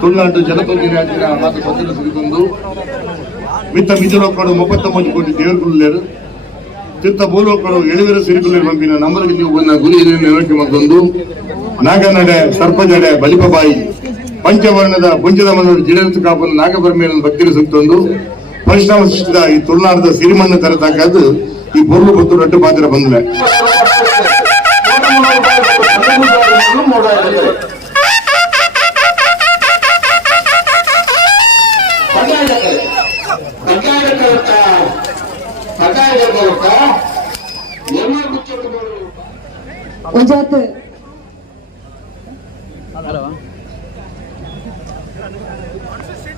ತುಳುನಾಡು ಜನಪದ ರಾಜ್ಯದ ಪತ್ರ ಸಿರಿಕೊಂಡು ಮಿತ್ತ ಮಿಜಲೋಕ್ಕಡು ಮುಪ್ಪತ್ತೊಂಬತ್ತು ಕೋಟಿ ದೇವರುಗಳು ತಿತ್ತ ಭೂಲೋಕರು ಎಳುವಿರ ಸಿರಿಗಳು ಪಂಪಿನ ನಮ್ಮರಿಗೆ ನೀವು ಬಂದ ಗುರಿ ನೆರವೇರಿಕೆ ಮತ್ತೊಂದು. ನಾಗನಡೆ ಸರ್ಪಜಡೆ ಬಲಿಪಬಾಯಿ, ಪಂಚವರ್ಣದ ಪುಂಜದ ಮನವರು ಜಿಡಂತ ಕಾಪನ್ನು ನಾಗಬರ್ಮೆಯನ್ನು ಭಕ್ತಿರು ಸುತ್ತೊಂದು. ಪರಿಶ್ರಮ ಸೃಷ್ಟಿದ ಈ ತುಳುನಾಡದ ಸಿರಿಮಣ್ಣ ತರತಕ್ಕದ್ದು ಈ ಬೊರ್ಲು ಬತ್ತು ರಟ್ಟು ಪಾತ್ರ ಬಂದ್ರೆ ಒಂಜಾತ್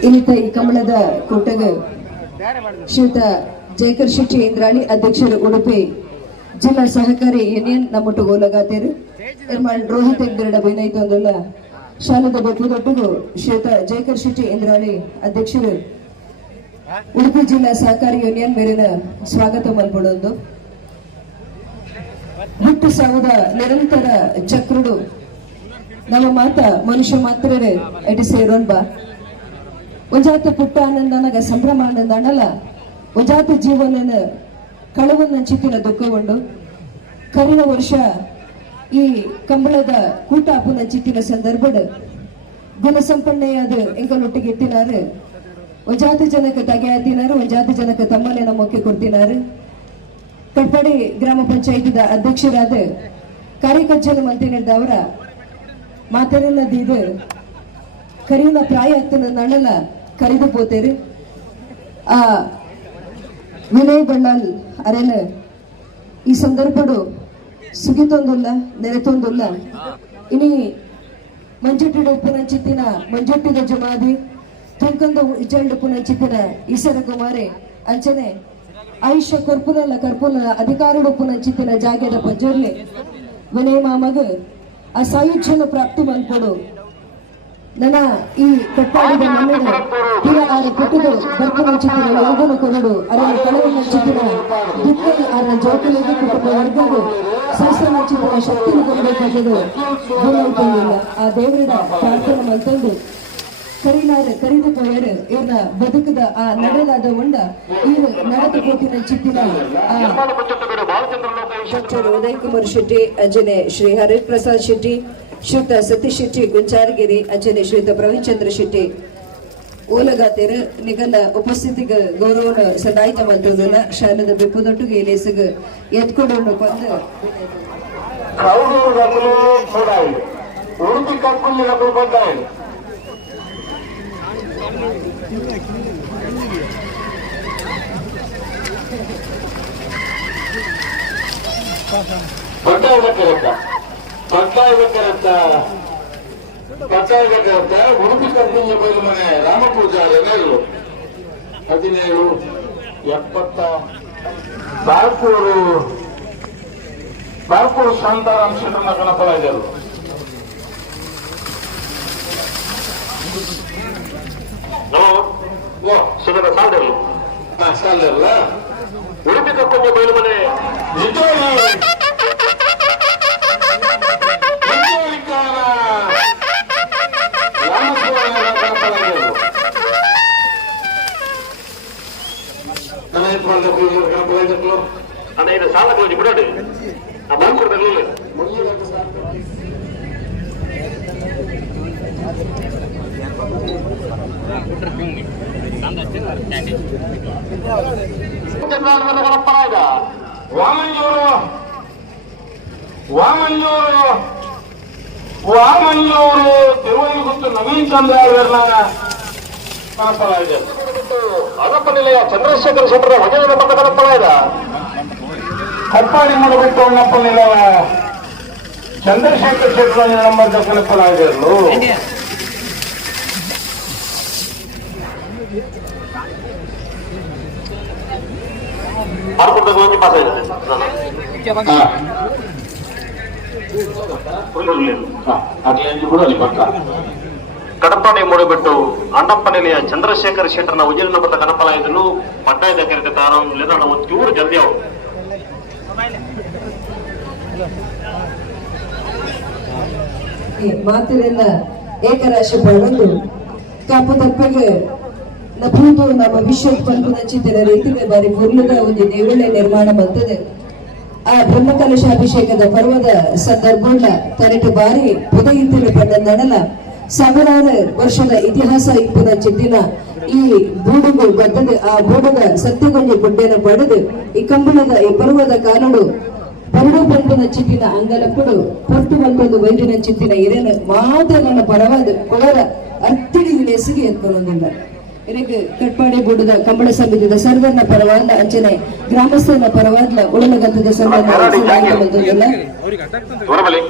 ಇನ್ನಿತ ಈ ಕಮಲದ ಕೂಟಗ ಶ್ರೀಯುತ ಜಯಕರ್ ಶೆಟ್ಟಿ ಇಂದ್ರಾಳಿ ಅಧ್ಯಕ್ಷರು ಉಡುಪಿ ಜಿಲ್ಲಾ ಸಹಕಾರಿ ಯೂನಿಯನ್ ನಮ್ಮೊಟ್ಟು ಗೋಲಗಾತೇರು ರೋಹಿತ್ ರೋಹಿತ್ ಎಂಗರಡ ಅಂದಲ್ಲ ಶಾಲದ ಬೆಟ್ಟದೊಟ್ಟಿಗೂ ಶ್ರೀಯುತ ಜಯಕರ್ ಶೆಟ್ಟಿ ಇಂದ್ರಾಳಿ ಅಧ್ಯಕ್ಷರು. ಉಡುಪಿ ಜಿಲ್ಲಾ ಸಹಕಾರಿ ಯೂನಿಯನ್ ಮೇಲಿನ ಸ್ವಾಗತ ಮಲ್ಪಡೋದು ಹುಟ್ಟು ಸಾವದ ನಿರಂತರ ಚಕ್ರುಡು. ನಮ್ಮ ಮಾತ ಮನುಷ್ಯ ಮಾತ್ರವೇ ಅಡಿ ಬಾ ಒಂಜಾತ ಪುಟ್ಟ ಆನಂದ ನನಗ ಸಂಭ್ರಮ ಆನಂದ ಅನ್ನಲ್ಲ. ಒಂಜಾತ ಜೀವನನ ಕಳವನ್ನ ಚಿತ್ತಿನ ದುಃಖಗೊಂಡು, ಕರಿನ ವರ್ಷ ಈ ಕಂಬಳದ ಕೂಟ ಅಪ್ಪನ ಚಿತ್ತಿನ ಸಂದರ್ಭದ ಗುಣಸಂಪನ್ನೆಯಾದ ಎಂಗಲೊಟ್ಟಿಗೆ ಇಟ್ಟಿನಾರು. ಒಂಜಾತ ಜನಕ ತಗೆಯಾತಿನಾರು ಒಂಜಾತ ಜನಕ್ಕೆ ತಮ್ಮನೆ ನಮ್ಮಕ್ಕೆ ಕೊಡ್ತಿನಾರು. ಕಟ್ಪಾಡಿ ಗ್ರಾಮ ಪಂಚಾಯತ್ ಅಧ್ಯಕ್ಷರಾದ ಕಾರ್ಯಕರ್ಚನ ಮಂತ್ರಿನಿದ್ದವರ ಮಾತರಿನದಿದು ಕರಿಯುನ ಪ್ರಾಯ ಆಗ್ತನ ನನ್ನೆಲ್ಲ ಕರೆದು ಪೋತೇರಿ ಆ, ವಿನಯ್ ಬಣ್ಣಲ್ ಅರೆನ ಈ ಸಂದರ್ಭಡು ಸುಗಿತೊಂದುಲ್ಲ ನೆರೆತೊಂದುಲ್ಲ ಇನಿ ಮಂಜುಟ್ಟಿಡ ಉಪ್ಪುನ ಚಿತ್ತಿನ ಮಂಜುಟ್ಟಿದ ಜಮಾದಿ ತುಂಕಂದ ಇಜಲ್ಡ್ ಉಪ್ಪುನ ಚಿತ್ತಿನ ಈಸರ ಕುಮಾರಿ ಅಂಚನೆ ಆಯುಷ್ಯ ಕೊರ್ಪುನಲ್ಲ ಕರ್ಪುನ ಅಧಿಕಾರಡೊಪ್ಪುನ ಚಿತ್ತಿನ ಜಾಗದ ಪಂಜರ್ಲೆ ಮನೆ ಮಾಮಗ ಆ ಸಾಯುಜ್ಯನ ಪ್ರಾಪ್ತಿ ಮಲ್ಪಡು ನನ್ನ ಈ ಕಟ್ಟಾಡಿದ ಮಣ್ಣಿನ ತೀರ ಆರ ಕರ್ಪುನ ಬರ್ಪನ ಚಿತ್ತಿನ ಯೋಗನ ಕೊರಡು. ಅರನ ಕಳವಿನ ಚಿತ್ತಿನ ದುಃಖದ ಅರನ ಜೋಕಲಿಗೆ ಕುಟುಂಬ ವರ್ಗವು ಶಾಸ್ತ್ರನ ಚಿತ್ತಿನ ಶಕ್ತಿಯನ್ನು ಕೊಡಬೇಕಾಗದು. ಆ ದೇವರ ಪ್ರಾರ್ಥನೆ ಮಲ್ತಂದು ಕರಿನಾರ ಕರಿದು ಪೋಯರು ಇವ್ರನ್ನ ಬದುಕದ ಆ ನಡೆದಾದ ಉಂಡ ಇವ್ರು ನಡೆದು ಕೋಟಿನ ಚಿತ್ತಿನ ಆ ಡಾಕ್ಟರ್ ಉದಯ್ ಕುಮಾರ್ ಶೆಟ್ಟಿ ಅಂಜನೆ ಶ್ರೀ ಹರಿಪ್ರಸಾದ್ ಶೆಟ್ಟಿ ಶ್ರೀಯುತ ಸತೀಶ್ ಶೆಟ್ಟಿ ಗುಂಚಾರಗಿರಿ ಅಂಜನೆ ಶ್ರೀತ ಪ್ರವೀಣ್ ಚಂದ್ರ ಶೆಟ್ಟಿ ಓಲಗಾತಿರು ನಿಗಲ ಉಪಸ್ಥಿತಿಗೆ ಗೌರವ ಸದಾಯಿತ ಮಂತ್ರದಲ್ಲ ಶಾಲದ ಬೆಪ್ಪದೊಟ್ಟಿಗೆ ಲೇಸಿಗ ಎತ್ಕೊಂಡು ಬಂದು ಉಡುಪಿ ಕಕ್ಕುಲ್ಲಿ ಗಂಗಲು ಬಂದಾಯಿ ಪಟ್ಟಾಯ ಬೇಕಾಗತ್ತ ಪಟ್ಟಾಯ ಬೇಕಾಗತ್ತ ಪಟ್ಟಾಯ ಬೇಕಾಗತ್ತ ಉಡುಪಿ ಕಕ್ಕುಲ್ಲಿ ಬಯಲು ಮನೆ ರಾಮಪೂಜಾ ಏನಾದ್ರು ಹದಿನೇಳು ಎಪ್ಪತ್ತ ಬಾರ್ಕೂರು ಬಾರ್ಕೂರು ಶಾಂತಾರಾಮ್ ಶೆಟ್ಟರ್ನ ಗಣಪನ ಇದ್ದರು ಹಲೋ ಓ ಸುಗರ ಸಾಲ್ದರ್ಲು ಹಾ ಸಾಲ್ದರ್ಲ ಉಡುಪಿ ಕಕ್ಕೊಂಡ ಬಯಲು ಮನೆ ನಿಜವಾಗಿ ನಿಜವಾಗಿಕಾರ ರಾಮಸ್ವಾಮಿಯವರ ಗಣಪನ ಇದ್ದರು ನನ್ನ ಎತ್ತು ಮಾಡಿದ ಗಣಪನ ವಾಮಂಜೂರು ವಾಮಂಜೂರು ವಾಮಂಜೂರು ನವೀನ್ ಚಂದ್ರ ಅಗಪ್ಪ ನಿಲಯ ಚಂದ್ರಶೇಖರ ಶೆಟ್ಟರ ವಜನದ ಪಕ್ಕ ಗಣಪನಾಯ್ದ ಕಪ್ಪಾಡಿ ಅಣ್ಣಪ್ಪ ನಿಲಯ ಚಂದ್ರಶೇಖರ್ ಶೆಟ್ಟರ ನಂಬರ್ ಗಣಪನಾಯ್ದರು ಕೂಡ ಅಲ್ಲಿ ಪಕ್ಕ ಕಡಪಾಡಿ ಮೂಡಿಬಿಟ್ಟು ಅಣ್ಣಪ್ಪ ನಿಲಯ ಚಂದ್ರಶೇಖರ ಶೆಟ್ಟರ್ನ ಉಜಿರಿನ ಬತ್ತ ಗಣಪಲಾಯಿದನು ಪಟ್ಟಾಯದ ಕರೆತ ತಾನು ನಾವು ಒಂಚೂರು ಜಲ್ದಿ ಅವು ಮಾತಿನಿಂದ ಏಕರಾಶಿ ಪಡೆದು ಕಾಪು ತಪ್ಪಗೆ ನಭೂತು ನಮ್ಮ ವಿಶ್ವ ಪಂಪುನ ಚಿತ್ತಿನ ರೀತಿಗೆ ಬಾರಿ ಪೂರ್ಣದ ಒಂದು ದೇವಳೆ ನಿರ್ಮಾಣ ಬಂತದೆ ಆ ಬ್ರಹ್ಮಕಲಶಾಭಿಷೇಕದ ಪರ್ವದ ಸಂದರ್ಭ ತನಟು ಬಾರಿ ಪುದಯಿತಿಲು ಪಟ್ಟ ನಡಲ ಸಾವಿರಾರು ವರ್ಷದ ಇತಿಹಾಸ ಇಪ್ಪುನ ಚಿದ್ದಿನ ಈ ಬೂಡುಗು ಬಂದದೆ. ಆ ಬೂಡದ ಸತ್ಯಗೊಂಜಿ ಗುಡ್ಡೆನ ಪಡೆದು ಈ ಕಂಬಳದ ಈ ಪರ್ವದ ಕಾನಡು ಪರಡು ಪಂಪನ ಚಿತ್ತಿನ ಅಂಗಲಪ್ಪಡು ಪೊಟ್ಟು ಬಂದೊಂದು ವೈದ್ಯನ ಚಿತ್ತಿನ ಇರೇನು ಮಾತ್ರ ನನ್ನ ಪರವಾದ ಕೊಳರ ಅರ್ತಿಡಿ ಎಸಿಗೆ ಎತ್ಕೊಳ್ಳೋದಿಲ್ಲ ಇದಕ್ಕೆ ಕಟ್ಪಾಡಿ ಬುಡದ ಕಂಬಳ ಸಮಿತಿದ ಸರ್ವರ್ನ ಪರವಾದ ಅಂಚನೆ ಗ್ರಾಮಸ್ಥನ ಪರವಾದ ಉಳಮಗತ್ತದ ಸರ್ವರ್ನ ಹೊರಬಲಿ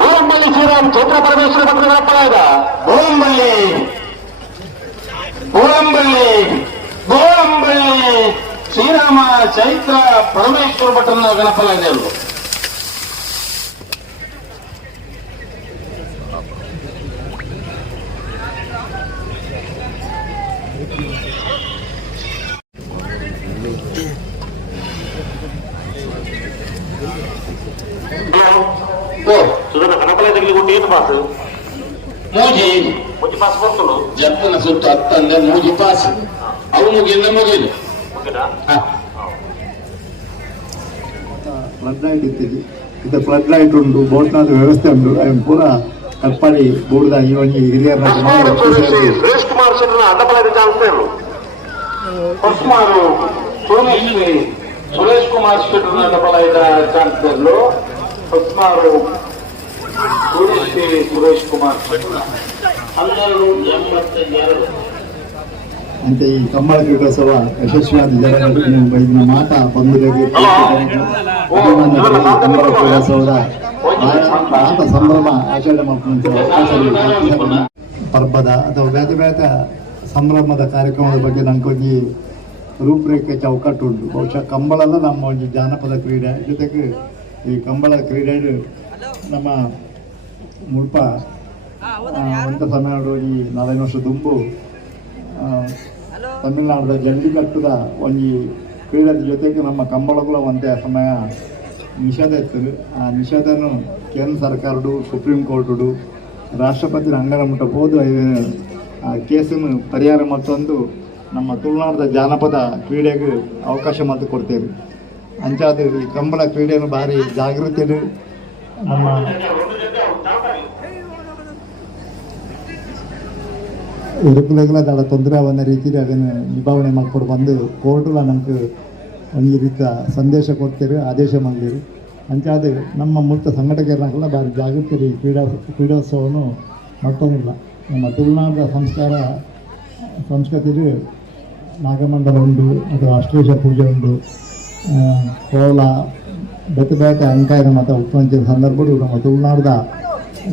ಗೋರಂಬಳ್ಳಿ ಗೋರಂಬಳ್ಳಿ ಶ್ರೀರಾಮ್ ಚೈತ್ರ ಪರಮೇಶ್ವರ ಭಕ್ತರ ಗಣಪಲಾಯದ ಗೋಂಬಳ್ಳಿ ಗೋಂಬಳ್ಳಿ ಗೋಂಬಳ್ಳಿ ಶ್ರೀರಾಮ ಚೈತ್ರ ಪರಮೇಶ್ವರ ಭಟ್ರನ್ನ ಗಣಪಲಾಗಿದೆಯವರು ಸುಧನ ಅವು ಓಕೆನಾ ಫ್ಲಡ್ ಲೈಟ್ ಇತ್ತಿದ್ದು ಇದು ಫ್ಲಡ್ ಲೈಟ್ ಉಂಟು ಬೋಟ್ನಾದ ವ್ಯವಸ್ಥೆ ಉಂಟು ಅದನ್ನು ಪೂರ ಕಟ್ಪಾಡಿ ಬೂಡ್ದ ಒಂಜಿ ಹಿರಿಯರ ಸುರೇಶ್ ಕುಮಾರ್ ಶೆಟ್ಟರ್ನ ಅಡ್ಡಪಲಾಯದ ಚಾನ್ಸ್ ಸೋಮೇಶ್ವರಿ ಸುರೇಶ್ ಕುಮಾರ್ ಚಾನ್ಸರ್ಲು ಹೊಸ್ಮಾರು ಸೂರ್ಯಶ್ರೀ ಸುರೇಶ್ ಕುಮಾರ್ ಶೆಟ್ಟರ್ ಹನ್ನೆರಡು ಎಂಬತ್ತೆರಡು ಅಂತ ಈ ಕಂಬಳ ಕ್ರೀಡೋತ್ಸವ ಯಶಸ್ವಿಯಾದ ಇದನ್ನ ಮಾತ ಬಂಧುಗಳಿಗೆ ಕಂಬಳ ಕ್ರೀಡೋತ್ಸವದ ಮಾತ ಸಂಭ್ರಮ ಆಚರಣೆ ಅವಕಾಶ ಪರ್ಬದ ಅಥವಾ ಬೇತೆ ಬೇತೆ ಸಂಭ್ರಮದ ಕಾರ್ಯಕ್ರಮದ ಬಗ್ಗೆ ನನಗೊಂದು ರೂಪರೇಖೆ ಚೌಕಟ್ಟು ಉಂಟು. ಬಹುಶಃ ಕಂಬಳಲ್ಲ ನಮ್ಮ ಒಂದು ಜಾನಪದ ಕ್ರೀಡೆ. ಜೊತೆಗೆ ಈ ಕಂಬಳ ಕ್ರೀಡೆ ನಮ್ಮ ಮುಲ್ಪ ಅಂತ ಸಮಯ ಈ ನಾಲ್ಕು ವರ್ಷ ಆ, ತಮಿಳುನಾಡದ ಜಲ್ಲಿಕಟ್ಟುದ ಒಂಜಿ ಕ್ರೀಡೆ ಜೊತೆಗೆ ನಮ್ಮ ಕಂಬಳಗಳ ಒಂದೇ ಸಮಯ ನಿಷೇಧ ಇತ್ತು ಆ ನಿಷೇಧನು ಕೇಂದ್ರ ಸರ್ಕಾರಡು, ಸುಪ್ರೀಂ ಕೋರ್ಟುಡು, ರಾಷ್ಟ್ರಪತಿ ಅಂಗನ ಮುಟ್ಟ ಹೋದು ಆ ಕೇಸನ್ನು ಪರಿಹಾರ ಮತ್ತೊಂದು ನಮ್ಮ ತುಳುನಾಡದ ಜಾನಪದ ಕ್ರೀಡೆಗೆ ಅವಕಾಶ ಮತ್ತು ಕೊಡ್ತೇವೆ. ಅಂಚಾದ ಈ ಕಂಬಳ ಕ್ರೀಡೆಯನ್ನು ಭಾರಿ ಜಾಗೃತಿ ನಮ್ಮ ಇರುಕುಲೆಗಳ ದಡ ತೊಂದರೆ ಅವನ ರೀತಿಯಲ್ಲಿ ಅದನ್ನು ನಿಭಾವಣೆ ಮಾಡ್ಕೊಂಡು ಬಂದು ಕೋರ್ಟುಲ ನಮಗೆ ಒಂದು ರೀತಿಯ ಸಂದೇಶ ಕೊಡ್ತೀರಿ, ಆದೇಶ ಮಾಡಿರಿ ಅಂಚಾದ ನಮ್ಮ ಮೂರ್ತ ಸಂಘಟಕರನ್ನೆಲ್ಲ ಭಾರಿ ಜಾಗೃತಿ ರೀ ಕ್ರೀಡಾ ಕ್ರೀಡೋತ್ಸವನು ಮತ್ತೊಂದಿಲ್ಲ ನಮ್ಮ ತುಳುನಾಡ ಸಂಸ್ಕಾರ, ಸಂಸ್ಕೃತಿಲಿ ನಾಗಮಂಡಲ ಉಂಡು ಅಥವಾ ಅಷ್ಟೇಶ ಪೂಜೆ ಉಂಡು ಕೋಲ ಬೆತ್ತ ಬೇತ ಅಂಕಾಯನ ಮತ್ತು ಉತ್ಪಂಚದ ಸಂದರ್ಭಗಳು ನಮ್ಮ ತುಳುನಾಡದ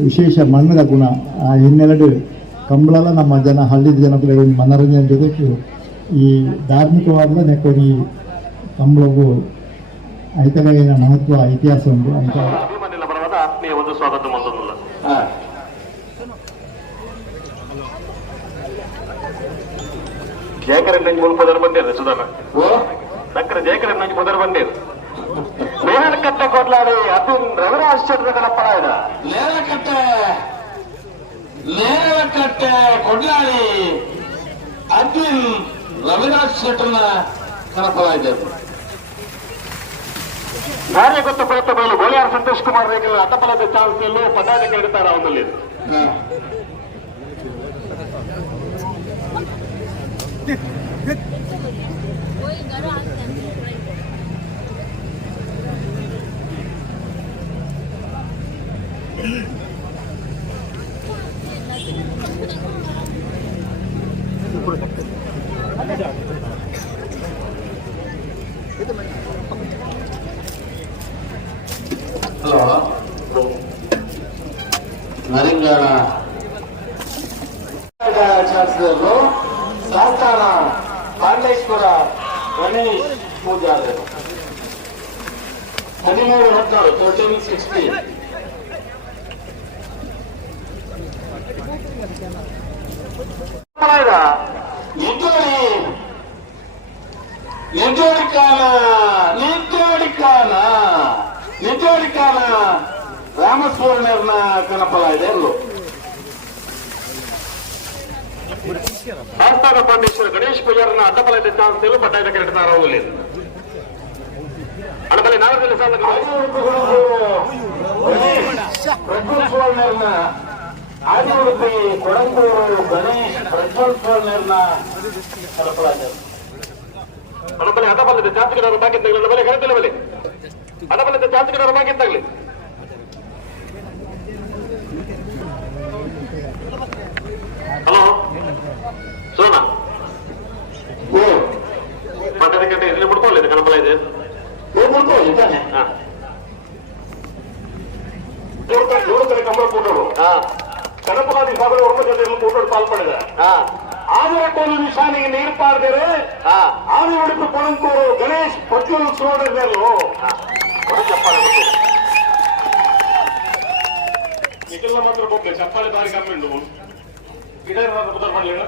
ವಿಶೇಷ ಮಣ್ಣದ ಗುಣ ಆ ಹಿನ್ನೆಲೆಡು ಕಂಬಳಲ್ಲ ನಮ್ಮ ಜನ ಹಳ್ಳಿದ ಜನಗಳಿಗೆ ಒಂದು ಮನೋರಂಜನೆ ಜೊತೆಗೆ ಈ ಧಾರ್ಮಿಕವಾದ ಈ ಕಂಬಳವು ಏನ ಮಹತ್ವ ಇತಿಹಾಸ ಉಂಟು ಅಂತ. ಒಂದು ಸ್ವಾಗತ ಜಯಕರ ನಂಜಿ ಮುಲ್ಪದರ್ ಬಂದಿರ ಸುಧಾನ ಓ? ನಕ್ಕರ ಜಯಕರ ನಂಗೆ ಮೊದಲು ಬಂದಿರು ಮೇಹಣ ಕಟ್ಟ ಕೊಡ್ಲಾಡಿ ಅದು ಆಶ್ಚರ್ಯಗಳ ಪಡ ಇದ. ನೇರಕಟ್ಟೆ ನೇರಕಟ್ಟೆ ಕೊಡ್ಲಾಳಿ ಅರ್ಜುನ್ ರವಿರಾಜ್ ಶೆಟ್ಟರ್ನ ನಾರೇ ಗೊತ್ತ ಪ್ರಯತ್ನ ಬಯಲು ಗೋಳಿಯಾರ್ ಸಂತೋಷ್ ಕುಮಾರ್ ರೇಖೆ ಅಡ್ಡಪಲದ ಚಾನ್ಸ್ ಎಲ್ಲೂ ಕೇಳುತ್ತಾರೆ ಇಡ್ತಾರೆ ಅವನಲ್ಲಿ. ಶಾಸ್ತಾನ ಇದೆ ಅಲ್ಲೋ ಶಾಸ್ತಾನ ಪಾಂಡೇಶ್ವರ ಗಣೇಶ್ ಪೂಜಾರನ ಅಡ್ಡಪಲದ ಚಾನ್ಸ್ ಪಟ್ಟಾಯದ ಕ್ರೀಡೆ ತಾರಾವಲ್ಲಿ ಅಡಬಲೆ ನಾಲ್ಕು ಸಾಲ ಪ್ರಜ್ವಲ್ ಸುವರ್ಣರ್ನ ಆದಿವೃತ್ತಿ ಕೊಡಂಗೂರು ಗಣೇಶ್ ಪ್ರಜ್ವಲ್ ಸುವರ್ಣರ್ನ ಅಡಬಲೆ ಅಡಬಲದ ಬೆಲೆ ಕರೆದಿಲ್ಲ ಬಲಿ ಅಡಬಲದ ಚಾನ್ಸ್ಗಿಡವರು ಬಾಕಿ ತಗಲಿ ಹಲೋ ಸೋನಾ ಓ ಪಟ್ಟದ ಕಟ್ಟೆ ಇಲ್ಲಿ ಮುಡ್ಕೊಳ್ಳಿ ಕನಪಲ ಇದೆ ಓ ಮುಡ್ಕೋ ಇದ್ದಾನೆ ಹಾ ನೋಡುತ್ತಾರೆ ಕಂಬಳ ಕೂಟರು ಹಾ ಕನಪಲಾದಿ ಸಾಗರ ಒಬ್ಬ ಜೊತೆ ಕೂಟರು ಪಾಲ್ಪಡಿದೆ ಹಾ ಆದರ ಕೋಲು ನಿಶಾನಿಗೆ ನೀರು ಪಾರ್ದರೆ ಹಾ ಆದಿ ಉಡುಪು ಕೊಳಂಕೂರು ಗಣೇಶ್ ಪ್ರಜ್ವಲ್ ಸುವರ್ಣರ್ನಲ್ಲೋ ಚಪ್ಪಾಳೆ ಕೊಟ್ಟು ಇದೆಲ್ಲ ಮಾತ್ರ ಬಗ್ಗೆ ಚಪ್ಪಾಳೆ ದಾರಿ ಕಮ್ಮಿಂಡು ಗಿಡ ಬುದ್ಧ ಮಾಡಲಿಲ್ಲ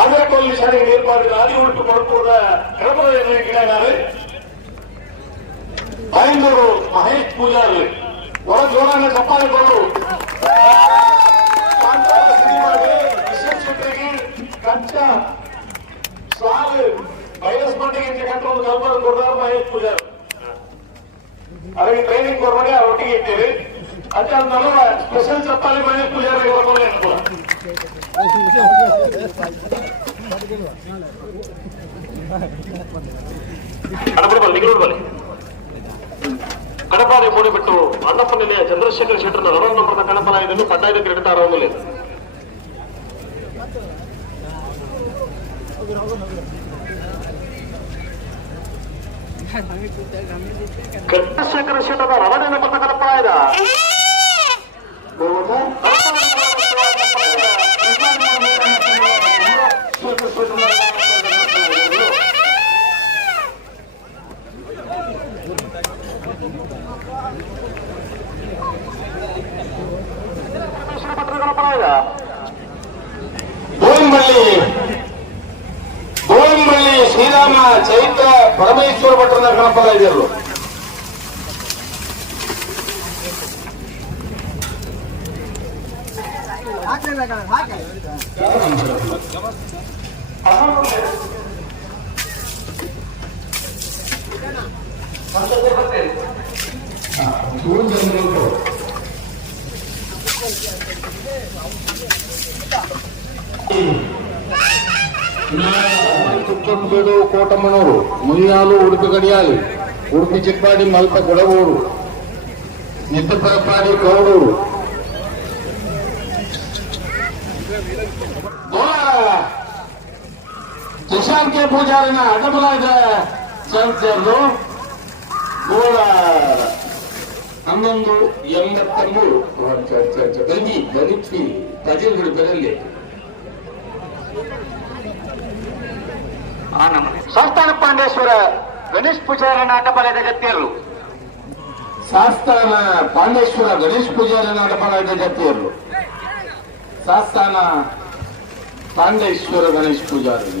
ಆದರ ಕೋಲು ನಿಶಾನಿಗೆ ನೀರು ಪಾರ್ದರೆ ಆದಿ ಉಡುಪು ಕೊಳಂಕೂರ ಕಡಪದ ಗಿಡಗಾರೆ ಬೈಂದೂರು ಮಹೇಶ್ ಪೂಜಾರಿ ಒಳ ಜೋರಾನ ಚಪ್ಪಾಳೆ ಕೊಡು ಶಾಂತಾರ ಸಿನಿಮಾಗೆ ವಿಶೇಷತೆಗೆ ಕಚ್ಚ ಸ್ಲಾಗ್ ವೈರಸ್ ಮಟ್ಟಿಗೆ ಕಂಟ್ರೋಲ್ ಕಲ್ಪನೆ ಕೊಡ್ತಾರೆ ಮಹೇಶ್ ಪೂಜಾರಿ ಅವರಿಗೆ ಟ್ರೈನಿಂಗ್ ಕೊಡುವಾಗ ಒಟ್ಟಿಗೆ ಇಟ್ಟೇವೆ ಅದಕ್ಕೆ ನಲ್ಲ స్పెషల్ చెప్పాలి ಮಹೇಶ್ పూజారి ಬಲ್ಲಿ ಕಡಪಾಡಿ ಮೂಡಿಬಿಟ್ಟು ಬಿಟ್ಟು ನಿಲೆಯ ಚಂದ್ರಶೇಖರ್ ಶೆಟ್ಟರ್ನ ಎರಡನೇ ನಂಬರ್ನ ಕಣಪಲ ಇದನ್ನು ಕಡ್ಡಾಯದ ಕ್ರಿಕೆಟ್ ತಾರಾವಲ್ಲಿ ಚಂದ್ರಶೇಖರ ಶೆಟ್ಟರ್ನ ಎರಡನೇ ನಂಬರ್ನ ಕಣಪಲ ಇದ ಕಣಪಲ ಇದ ಗೋವಿಂಬಳ್ಳಿ ಗೋವಿಂಬಳ್ಳಿ ಶ್ರೀರಾಮ ಚೈತ್ರ ಪರಮೇಶ್ವರ ಭಟ್ರನ ಗಣಪಲ ಇದೆಯಲ್ಲೋ ಕುಚ್ಚೊಂಬೇಡು ಕೋಟಮ್ಮನೂರು ಮುನಿಯಾಲು ಉಡುಪಿ ಗಡಿಯಾಲಿ ಉಡುಪಿ ಚಿಕ್ಕಾಡಿ ಮಲ್ಪ ಕೊಡಗೂರು ನಿತ್ತಪರಪಾಡಿ ಕೌಡೂರು ಶಶಾಂಕೆ ಪೂಜಾರಿನ ಅಡ್ಡಬಲ ಇದೆ ಸಂಸ್ಥೆಯವರು ಗೋಳ ಹನ್ನೊಂದು ಎಂಬತ್ತಮೂರು ಗಂಜಿ ಗಣಿತಿ ಪಜಿಲ್ಗಳು ಬೆರಲಿ ಸಂಸ್ಥಾನ ಪಾಂಡೇಶ್ವರ ಗಣೇಶ್ ಪೂಜಾರನ ಅಡ್ಡಬಲದ ಗತಿಯರು ಶಾಸ್ತಾನ ಪಾಂಡೇಶ್ವರ ಗಣೇಶ್ ಪೂಜಾರಿ ನಾಟಕದ ಜತೆಯರು ಶಾಸ್ತಾನ ಪಾಂಡೇಶ್ವರ ಗಣೇಶ್ ಪೂಜಾರಿ.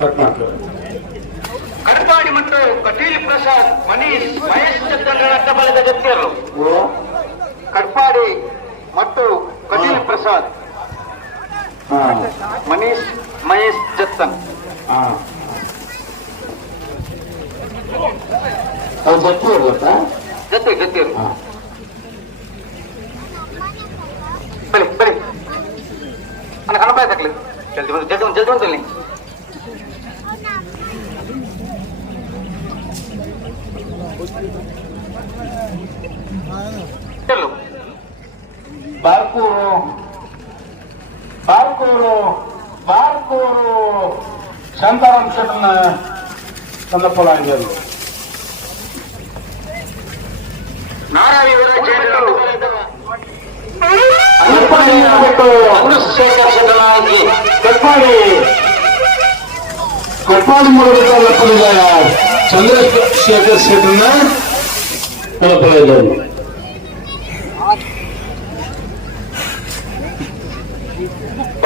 Bak, bak. ಕಡಪಾಡಿ ಮತ್ತು ಕಟೀಲ್ ಪ್ರಸಾದ್ ಮನೀಶ್ ಮಹೇಶ್ ಚಂದ್ರ ಬಲದ ಗತಿಯರು ಕಡ್ಪಾಡಿ ಮತ್ತು ಕಟೀಲ್ ಪ್ರಸಾದ್. ಮನೀಶ್ ಮಹೇಶ್ ಜತ್ತನ್. ಜತೆಯರು ಜೊತೆ ಗತಿಯರು ಬರಿ ಬರಿ ಅಣ್ಣ, ಅಣ್ಣ ಜಲ್ದಿ ಬಂದು ಜಲ್ದಿ ಬಂದು ಜಲ್ದಿ ಬಂದು ಎಲ್ಲು ಬಾರ್ಕೂರು ಬಾರ್ಕೂರು ಬಾರ್ಕೂರು ಶಾಂತಾರಾಮ್ ಶೆಟ್ಟರ್ನ ಸಂದರ್ಭಲಾಗಿದ್ದರು ನಾರಾವಿ ಚಂದ್ರಶೇಖರ್ ಶೆಟ್ಟರಾಗಿ ಕಟ್ಪಾಡಿ ಕಟ್ಪಾಡಿ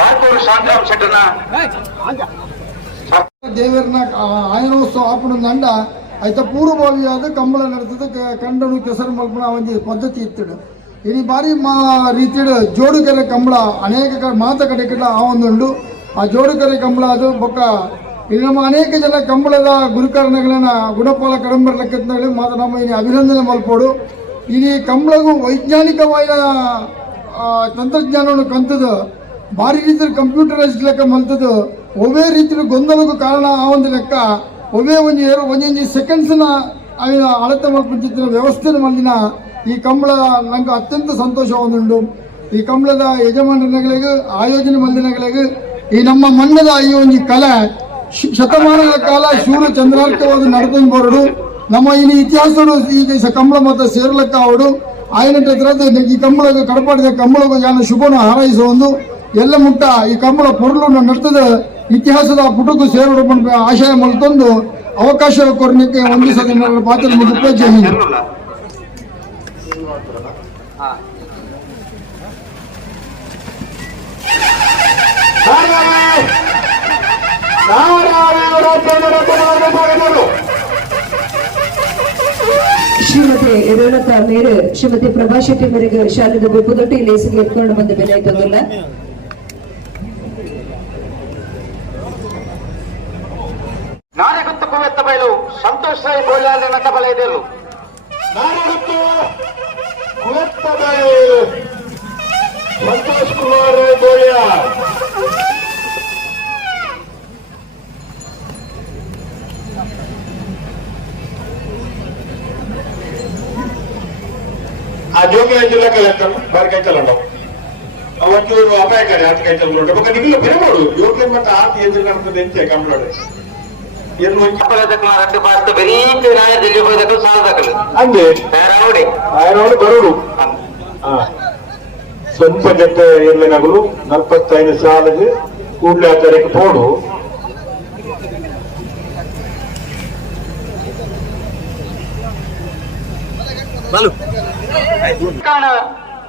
ಮೂಲಕ ಶಾಂತರಾಮ್ ಶೆಟ್ಟರ್ನ ದೇವರನ್ನ ಆಯನೋತ್ಸವ ಆಪಣ ದಂಡ ಐತ ಪೂರ್ವಭಾವಿಯಾದ ಕಂಬಳ ನಡೆತದ ಕಂಡನು ಕೆಸರು ಮಲ್ಪನ ಒಂಜಿ ಪದ್ಧತಿ ಇತ್ತಿಡು. ಇನಿ ಬಾರಿ ಮಾ ರೀತಿಡ್ ಜೋಡುಕೆರೆ ಕಂಬಳ ಅನೇಕ ಮಾತ ಕಡೆಗಳ ಆ ಒಂದುಂಡು. ಆ ಜೋಡುಕೆರೆ ಕಂಬಳ ಅದು ಬೊಕ್ಕ ಇಲ್ಲಿ ನಮ್ಮ ಅನೇಕ ಜನ ಕಂಬಳದ ಗುರುಕರಣಗಳನ್ನ ಗುಣಪಾಲ ಕಡಂಬರ ಲೆಕ್ಕದಲ್ಲಿ ಮಾತ ನಮ್ಮ ಇನಿ ಅಭಿನಂದನೆ ಮಲ್ಪೋಡು. ಇನಿ ಕಂಬಳಗೂ ವೈಜ್ಞಾನಿಕವಾದ ತಂತ್ರಜ್ಞಾನವನ್ನು ಕಂತದ ಭಾರಿ ರೀತಿಯಲ್ಲಿ ಕಂಪ್ಯೂಟರೈಸ್ ಲೆಕ್ಕ ಮಲ್ತದ್ದು ಒವೇ ರೀತಿಯಲ್ಲಿ ಗೊಂದಲಕ್ಕೂ ಕಾರಣ ಆ ಒಂದು ಲೆಕ್ಕ. ಒವೇ ಒಂದು ಏರು ಒಂದೊಂದು ಸೆಕೆಂಡ್ಸ್ನ ಆವಿನ ಅಳತೆ ಮಾಡ್ಕೊಂಡಿದ್ದ ವ್ಯವಸ್ಥೆ ಮಲ್ಲಿನ ಈ ಕಂಬಳ ನಂಗೆ ಅತ್ಯಂತ ಸಂತೋಷವೊಂದುಂಡು ಈ ಕಂಬಳದ ಯಜಮಾನಗಳಿಗೆ ಆಯೋಜನೆ ಮಂದಿನಗಳಿಗೆ ಈ ನಮ್ಮ ಮಣ್ಣದ ಈ ಒಂದು ಕಲೆ ಶತಮಾನಗಳ ಕಾಲ ಶೂರ ಚಂದ್ರಾರ್ಥವಾಗಿ ನಡೆದು ಬರಡು ನಮ್ಮ ಇಲ್ಲಿ ಇತಿಹಾಸಡು ಈಗ ಕಂಬಳ ಮತ್ತೆ ಸೇರ್ಲಕ್ಕ ಅವಡು ಆಯನಟ್ಟ ಈ ಕಂಬಳ ಕಡಪಾಡಿದ ಕಂಬಳಗ ಯಾನ ಶುಭನ ಹಾರೈಸುವ ಎಲ್ಲ ಮುಟ್ಟ ಈ ಕಮ್ಮಳ ಪೊರ್ಲು ನಡ್ತದ ಇತಿಹಾಸದ ಪುಟಕ್ಕೂ ಸೇರೋಡು ಆಶಯ ಮಲ್ತೊಂದು ಅವಕಾಶ ಕೊರಲಿಕ್ಕೆ ಒಂದು ಸದ ಪಾತ್ರ ಮುಗಿದ ಜೈ ಹಿಂದ್. ಶ್ರೀಮತಿ ರೇಣುಕಾ ಮೇರು ಶ್ರೀಮತಿ ಪ್ರಭಾ ಶೆಟ್ಟಿ ಮೇರೆಗೆ ಶಾಲೆದ ಬೆಪ್ಪುದೊಟ್ಟಿ ಲೇಸಿಗೆ ಎತ್ಕೊಂಡು ಬಂದ ಬೆಲೆ ಆಯ್ತದಲ್ಲ ನಾಳೆಗುತ್ತಕ್ಕೂ ಎತ್ತ ಬಯಲು ಸಂತೋಷ ಬೋಲಾದ ನಟ ಬಲ ಇದೆಯಲ್ಲ ಕುವೆತ್ತ ಬಯಲು ಸಂತೋಷ್ ಕುಮಾರ್ ಬೋಯಾರ್ ಆ ಜೋಗಿಯ ಜಿಲ್ಲಾ ಕಲೆಕ್ಟರ್ ಬಾರಿ ಕೈ ತಗೊಂಡು ಅವತ್ತು ಅಪಾಯಕಾರಿ ಆತ ಕೈ ತಗೊಂಡು ನಿಮಗೆ ಬರಬಹುದು ಯೋಗ್ಯ ಮಟ್ಟ ಆತ ಎದುರು ನಡ್ತದೆ ಅಂತ ಕಂಪ್ಲೇಂಟ್ ಹಂಗೆ ಜತೆ ಬರೋರು ಸ್ವಲ್ಪ ಜೊತೆ ಎಮ್ಮೆನಗಳು ನಲ್ವತ್ತೈದು ಸಾಲಿಗೆ ಕೂಡಲೇ ಆಚಾರಕ್ಕೆ ಪೋಡು.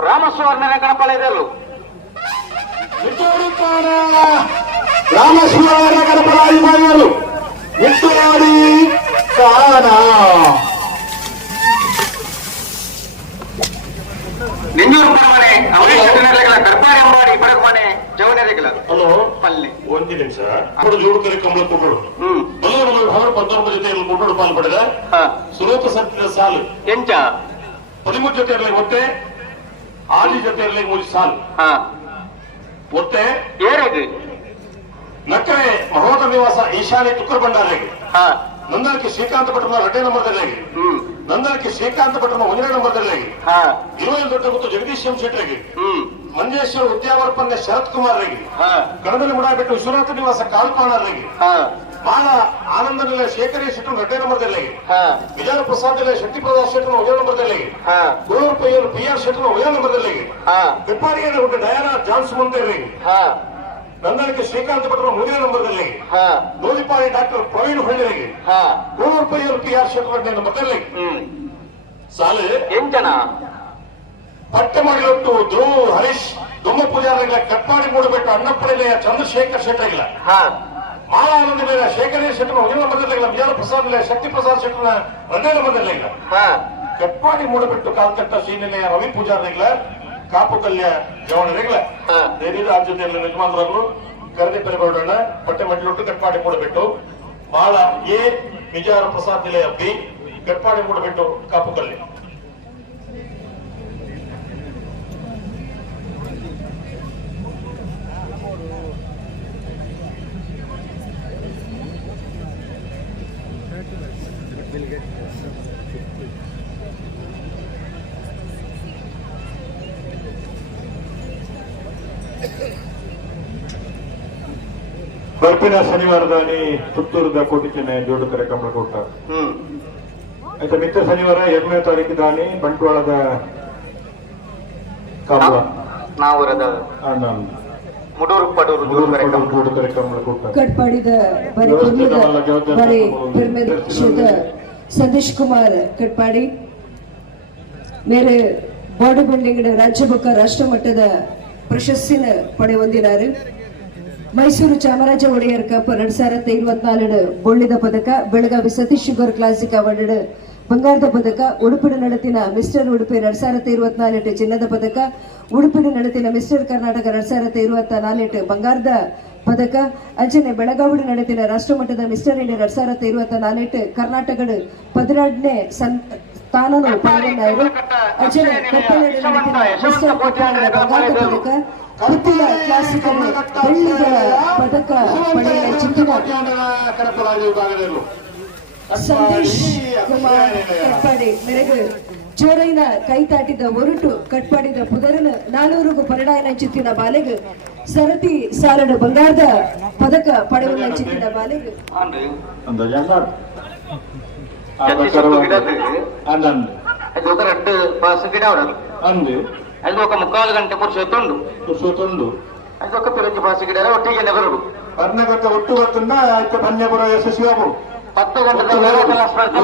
ರಾಮಸ್ವರ್ಣನ ಗಣಪಲಯದಲ್ಲೂ ರಾಮಸ್ವರ್ಣ ಗಣಪಲಾಧಿಕಾರಿಗಳು ಉತ್ತರಾಡಿ ಕಾನ ನಿಂಜೂರು ಪರಮನೆ ಅವರೇಶ್ ಜನರಲ್ಲ ಕರ್ಪಾರೆ ಅಂಬಾಡಿ ಪರಮನೆ ಜವನರಿಗಳ ಹಲೋ? ಪಲ್ಲೆ. ಒಂದು ನಿಮಿಷ. ಅವರು ಜೋಡು ಕರಿ ಕಮಲ ಕೊಟ್ಟರು ಹಲೋ ಜೊತೆ ಇಲ್ಲಿ ಕೊಟ್ಟರು ಪಾಲ್ ಪಡೆದ. ಸುರೋಪ ಸತ್ತಿನ ಸಾಲು. ಎಂಚ? ಹದಿಮೂರು ಜೊತೆ ಇರಲಿ ಒತ್ತೆ ಆಲಿ ಜೊತೆ ಇರಲಿ ಮೂರು ಸಾಲು. ಒತ್ತೆ ಏರದು? ನಕ್ಕರೆ ಮಹೋದ ನಿವಾಸ ಈಶಾನ್ಯ ತುಕ್ಕರ್ ಭಂಡಾರಿಗೆ ನಂದಾಕಿ ಶ್ರೀಕಾಂತ ಪಟ್ಟಣ ರಡ್ಡೆ ನಂಬರ್ದಲ್ಲಿ ಹ್ಮ್. ನಂದನಕ್ಕೆ ಶ್ರೀಕಾಂತ ಪಟ್ಟಣ ಒಂದನೇ ನಂಬರ್ದಲ್ಲಿ ಹ. ಇರುವಲ್ಲಿ ದೊಡ್ಡ ಮತ್ತು ಜಗದೀಶ್ ಎಂ ಶೆಟ್ಟರಿಗೆ ಮಂಜೇಶ್ವರ ಉದ್ಯಾವರಪನ್ನ ಶರತ್ ಕುಮಾರ್ರಿಗೆ. ಹ. ಕಣದಲ್ಲಿ ಮುಡಾಬಿಟ್ಟು ವಿಶ್ವನಾಥ ನಿವಾಸ ಕಾಲ್ಪಾಣರಿಗೆ ಹಾ. ಬಾಳ ನಿಲಯ ಶೇಖರಿ ಶೆಟ್ಟರು ರಡ್ಡೆ ನಂಬರ್ದಲ್ಲಿ ಹಾ. ವಿಜಯ ಪ್ರಸಾದ್ ನಿಲಯ ಶೆಟ್ಟಿ ಪ್ರಸಾದ್ ಶೆಟ್ಟರು ಒಂದೇ ನಂಬರ್ದಲ್ಲಿ ಹ. ಗುರುವರ್ ಪಯ್ಯರು ಪಿ ಆರ್ ಶೆಟ್ಟರು ಒಂದೇ ನಂಬರ್ದಲ್ಲಿ ಹ. ಬೆಪ್ಪಾರಿಯನ್ನು ಹುಟ್ಟು ಡಯಾನಾ ಜಾನ್ಸ್ ಮುಂದೆ ಹ ಶ್ರೀಕಾಂತ್ ಭಟ್ರ ಮೂರನೇ ನಂಬರ್ದಲ್ಲಿ ಹಾ. ನೂಲಿಪಾಡಿ ಡಾಕ್ಟರ್ ಪ್ರವೀಣ್ ಹೊಳ್ಳಿರಿಗೆ ನೂರು ರೂಪಾಯಿ ರೂಪಾಯಿ ಪಿ ಆರ್ ಶೆಟ್ಟರು ನಂಬರ್ದಲ್ಲಿ ಸಾಲು. ಎಂಚನ ಪಟ್ಟೆ ಮಾಡಿಲೊಟ್ಟು ಧ್ರುವ ಹರೀಶ್ ದೊಮ್ಮ ಪೂಜಾರಿಗಳ ಕಟ್ಪಾಡಿ ಮೂಡಬೇಕು. ಅಣ್ಣಪ್ಪಳಿಲೆಯ ಚಂದ್ರಶೇಖರ್ ಶೆಟ್ಟರ್ ಇಲ್ಲ ಮಾಲಾನಂದ ಆನಂದ ಮೇಲೆ ಶೇಖರ ಶೆಟ್ಟರ್ ಒಂದೇ ನಂಬರ್ದಲ್ಲಿ ವಿಜಯ ಪ್ರಸಾದ್ ಇಲ್ಲ ಶಕ್ತಿ ಪ್ರಸಾದ್ ಶೆಟ್ಟರ್ ಒಂದೇ ನಂಬರ್ದಲ್ಲಿ ಹಾ. ಕಟ್ಪಾಡಿ ಮೂಡಬಿಟ್ಟು ಕಾಲ್ಕಟ್ಟ ಶ್ರೀನಿಲಯ ರವಿ ಪೂಜಾರಿಗಳ ಕಾಪು ಕಲ್ಯ ಜವಣರಿಗಳ ಯಜಮಾನರಾದ್ರು ಕರದಿ ಪರಿಬರೋಣ ಬಟ್ಟೆ ಮಡ್ಲೊಟ್ಟು ಕಟ್ಪಾಡಿ ಮೂಡಬಿಟ್ಟು ಬಹಳ ಎ. ನಿಜಾರ ಪ್ರಸಾದ್ ನಿಲಯ ಬಿ. ಕಟ್ಪಾಡಿ ಮೂಡಬಿಟ್ಟು ಕಾಪು ಕಲ್ಯ ಬರ್ಪಿನ ಶನಿವಾರದಾನಿ ಪುತ್ತೂರದ ಚೆನ್ನೈ ಜೋಡು ಕಾರ್ಯಕ್ರಮ ಕೊಟ್ಟ ಹ್ಮ್. ಆಯ್ತಾ ಮಿತ್ರ ಶನಿವಾರ ಎರಡನೇ ತಾರೀಕು ದಾನಿ ಬಂಟ್ವಾಳದ ಕಾಬುವ ನಾವರದ ಅಣ್ಣ ಮುಡೂರು ಪಡೂರು ಜೋಡು ಕಾರ್ಯಕ್ರಮ ಜೋಡು ಕಾರ್ಯಕ್ರಮ ಕೊಟ್ಟ ಕಟ್ಪಾಡಿದ ಬರಿ ಕುರ್ಮದ ಬರೀ ಕುರ್ಮದ ಶ್ರೀಯುತ ಸತೀಶ್ ಕುಮಾರ್ ಕಟ್ಪಾಡಿ. ಮೇರೆ ಬಾಡಿ ಬಿಲ್ಡಿಂಗ್ ರಾಜ್ಯ ಬುಕ್ಕ ರಾಷ್ಟ್ರ ಮಟ್ಟದ ಪ್ರಶಸ್ತಿನ ಪಡೆ ಹೊಂದಿದ್ದಾರೆ. ಮೈಸೂರು ಚಾಮರಾಜ ಒಡೆಯರ್ ಕಪ್ ಎರಡ್ ಸಾವಿರದ ಇರುವತ್ನಾಲ್ಕು ಬೊಳ್ಳಿದ ಪದಕ Belagavi Satish Sugar Classic Award ಬಂಗಾರದ ಪದಕ ಉಡುಪಿನ ನಡತಿನ ಮಿಸ್ಟರ್ ಉಡುಪಿ ಎರಡ್ ಸಾವಿರದ ಇರುವತ್ನಾಲ್ಕು ಚಿನ್ನದ ಪದಕ, ಉಡುಪಿನ ನಡತಿನ ಮಿಸ್ಟರ್ ಕರ್ನಾಟಕ ಎರಡ್ ಸಾವಿರದ ಇರುವತ್ತ ನಾಲ್ಕು ಬಂಗಾರದ ಪದಕ ಅಂಚನೆ ಬೆಳಗಾವಿ ನಡತಿನ ರಾಷ್ಟ್ರಮಟ್ಟದ ಮಿಸ್ಟರ್ ಇಂಡಿಯಾ ಎರಡ್ ಸಾವಿರದ ಇರುವತ್ತ ನಾಲ್ಕು ಕರ್ನಾಟಕದ ಪದಿನಾರನೇ ಸನ್, ಸ್ಥಾನವನ್ನು ಪಾಲ್ಗೊಂಡವರು ಅಂಚನೆ ಬಂಗಾರದ ಪದಕ ಕರುತಿಲ ಕ್ಲಾಸಿಕ ಬೆಳ್ಳಿಗಳ ಪದಕ ಪಡೆಯ ಕುಮಾರ್ ಕಟ್ಪಾಡಿ ಕೈತಾಟಿದ ಒರಟು ಕಟ್ಪಾಡಿದ ಪುದರನ ನಾನೂರಿಗೂ ಪರಡಾಯನ ಚಿತ್ತಿನ ಬಾಲೆಗೆ. ಸರತಿ ಸಾಲಡು ಬಂಗಾರದ ಪದಕ ಪಡೆಯುವ ಚಿತ್ತಿನ ಬಾಲೆಗೆ. ಜತಿ ಸೊಪ್ಪು ಗಿಡದ್ದು ಅಣ್ಣಂದು ಅದು ఒక రెండు బస్సు గిడ అవడదు ಅಂದು అది ఒక ముక్కాలు గంట పురుషోత్తుండు ಸುತ್ತೊಂದು అది ఒక పిరంజి బస్సు గిడ ఒట్టిగా నెవరుడు ಕರ್ನಾಟಕ ಒಟ್ಟು ಬರ್ತಂದ ಆಯ್ತು ಪನ್ಯಪುರ ಯಶಸ್ವಿ ಆಗು పత్తు గంటల స్పర్ధ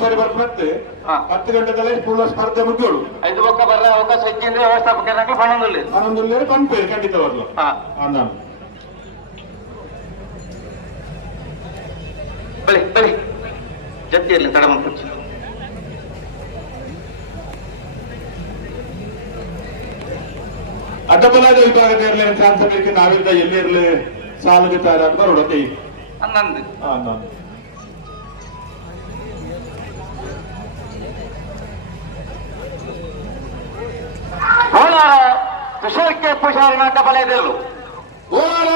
ಸರಿ ಬರ್ತಂತೆ ಹಾ. ಹತ್ತು ಗಂಟೆದಲ್ಲಿ ಪೂರ್ಣ ಸ್ಪರ್ಧೆ ಮುಗಿಯೋಳು ఐదు ఒక్క బర్ర అవకాశం ఇచ్చింది వ్యవస్థాపక పనుంది లేదు ಹನ್ನೊಂದು ಪಂಪೆ ಖಂಡಿತವಾಗ್ಲು ಅಣ್ಣ ಬಳಿ ಬಳಿ ಜತ್ತಿಯಲ್ಲಿ ತಡ ಮುಚ್ಚಿ ಅಡ್ಡಬಲಾದ ವಿಭಾಗದ ಇರಲಿ ಕಾನ್ಸಬೇಕು ನಾವಿಂದ ಎಲ್ಲಿರಲಿ ಸಾಲಿಗೆ ತಯಾರಾಗಿ ಬರೋಡತಿ ಹನ್ನೊಂದು ಹನ್ನೊಂದು ಕೋಲಾರ ಕಿಶೋರ್ ಕೆ ಪುಷಾರಿ ಅಡ್ಡಬಲದಿರಲು ಕೋಲಾರ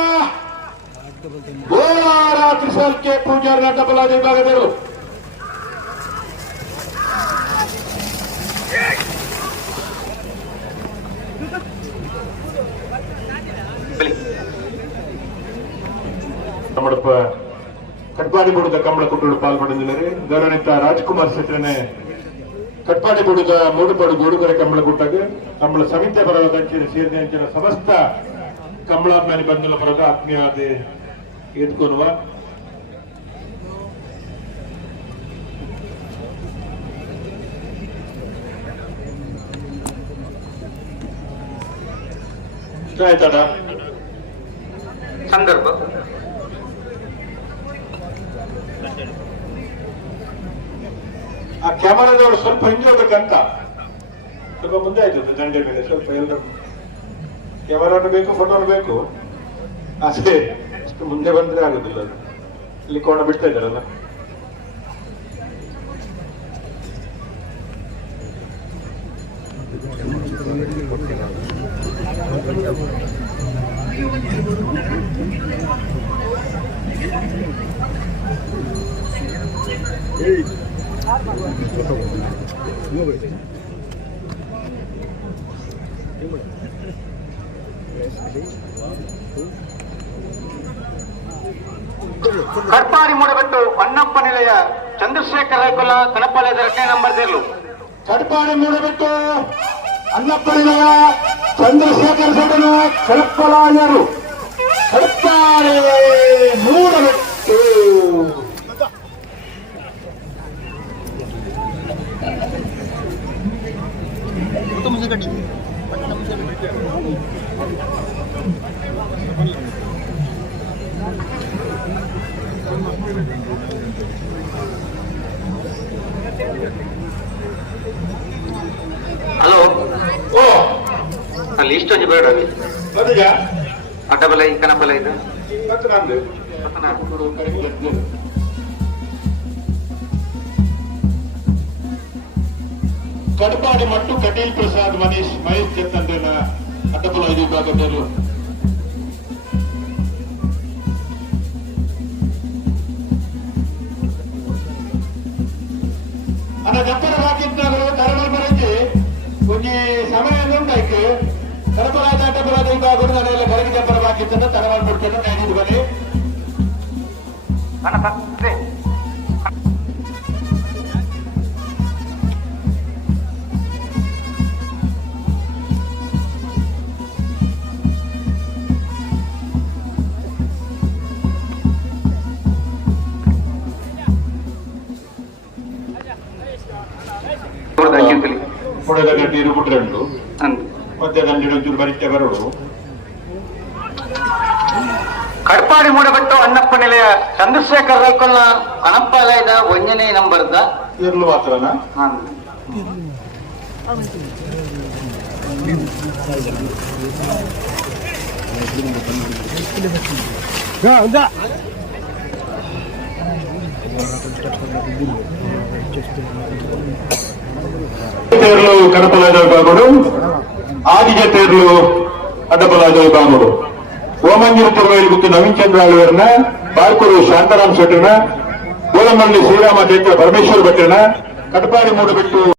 ಕೋಲಾರ ಕಮ್ಮಡಪ್ಪ ಕಟ್ಪಾಡಿ ಬುಡದ ಕಂಬಳ ಕುಟುಂಬ ಪಾಲ್ಗೊಂಡಿದ್ದಾರೆ. ಗೌರವನಿತ ರಾಜ್ಕುಮಾರ್ ಸೆಟ್ರನೆ ಕಟ್ಪಾಡಿ ಬುಡದ ಮೂಡುಪಾಡು ಗೂಡುಗರೆ ಕಂಬಳ ಗುಟ್ಟಗೆ ಕಂಬಳ ಸಮಿತಿ ಪರವಾದಕ್ಕೆ ಸೇರಿದ ಅಂಚಿನ ಸಮಸ್ತ ಕಂಬಳಾಭಿಮಾನಿ ಬಂಧುಗಳ ಪರದ ಆತ್ಮೀಯವಾದ ಎದ್ಕೊನ್ನುವ ಸಂದರ್ಭ. ಆ ಕ್ಯಾಮರಾದವರು ಸ್ವಲ್ಪ ಹಿಂದೆ ಹೋಗ್ಬೇಕಂತ ಸ್ವಲ್ಪ ಮುಂದೆ ಆಯ್ತು ದಂಡೆ ಮೇಲೆ, ಸ್ವಲ್ಪ ಎಲ್ಲರೂ ಕ್ಯಾಮರಾನು ಬೇಕು, ಫೋಟೋನು ಬೇಕು. ಅಷ್ಟೇ ಅಷ್ಟು ಮುಂದೆ ಬಂದ್ರೆ ಆಗುದಿಲ್ಲ ಇಲ್ಲಿ ಕೋಣ ಬಿಡ್ತಾ ಇದ್ದಾರಲ್ಲ. ಕಟ್ಪಾಡಿ ಮೂಡಬೆಟ್ಟು ಅಣ್ಣಪ್ಪ ನಿಲಯ ಚಂದ್ರಶೇಖರ ರೈಕೊಲ್ಲ ಕಣಪಾಳ್ಯದ ಎರಡನೇ ನಂಬರ್ ದೇರ್ಲು ಕಡ್ಪಾಡಿ ಮೂಡಬಿಟ್ಟು ಅನ್ನಪ್ಪನಿನ ಚಂದ್ರಶೇಖರ್ ಸಡನು ಕಳಪ್ಪಲಾಯರು ಕಡ್ಪಾಡಿ ಮೂಡಬಿಟ್ಟು ಹಲೋ. ಓ. ಅಲ್ಲಿ ಇಷ್ಟೊಂದು ಬೇಡ ಅದೀಗ ಅಡ್ಡಬಲ ಈ ಕನಬಲ ಇದು. ಕಡಪಾಡಿ ಮಟ್ಟು ಕಟೀಲ್ ಪ್ರಸಾದ್ ಮನೀಶ್, ಮಹೇಶ್ ಚಂದ್ರನ ಅಡ್ಡಬಲ ಐದು ವಿಭಾಗದಲ್ಲೂ ದಪ್ಪರ ಹಾಕಿದ್ದಾಗಲೂ ತರಮಲ್ ಬರಕ್ಕೆ ಒಂಜಿ ಸಮಯ ಉಂಟಾಯ್ತು ಕರಪರಾಜ ಅಡ್ಡಪರಾಜ ಇದ್ದಾಗಲೂ ನಾನೆಲ್ಲ ಕರಗಿ ದಪ್ಪರ ಹಾಕಿದ್ದನ್ನು ತರಮಲ್ ಬಿಡ್ತೇನೆ ನಾನು ಬನ್ನಿ ಪುಡದ ಗಂಟೆ ಬಿಟ್ರೆಂಡು ಮತ್ತೆ ಗಂಟೆ ಒಂಚೂರು ಬರಿತೆ ಬರೋಡು ಕಡ್ಪಾಡಿ ಮೂಡಬೆಟ್ಟು ಅಣ್ಣಪ್ಪ ನಿಲಯ ಚಂದ್ರಶೇಖರ್ ರೈಕೊಲ್ಲ ಕಣಪಾಲಯದ ಒಂದನೇ ನಂಬರ್ದ. ಇರ್ಲು ಮಾತ್ರನಾ? ತೇರ್ಲು ಕಡಪಲಾಜ ಬಾಗುಡು ಆದಿಜ ತೇರ್ಲು తేర్లు ಬಾಗುಡು ಓಮಂಜಿರ ತಿರುವೇಲಿ తిరువేలు ನವೀನ್ ಚಂದ್ರ ಆಳ್ವರ್ನ ಬಾರ್ಕೂರು ಶಾಂತಾರಾಮ್ ಶೆಟ್ಟರ್ನ ಗೋಲಮಲ್ಲಿ ಶ್ರೀರಾಮ ಚೈತ್ರ ಪರಮೇಶ್ವರ್ ಭಟ್ಟನ ಕಟಪಾಡಿ ಮೂಡಬಿಟ್ಟು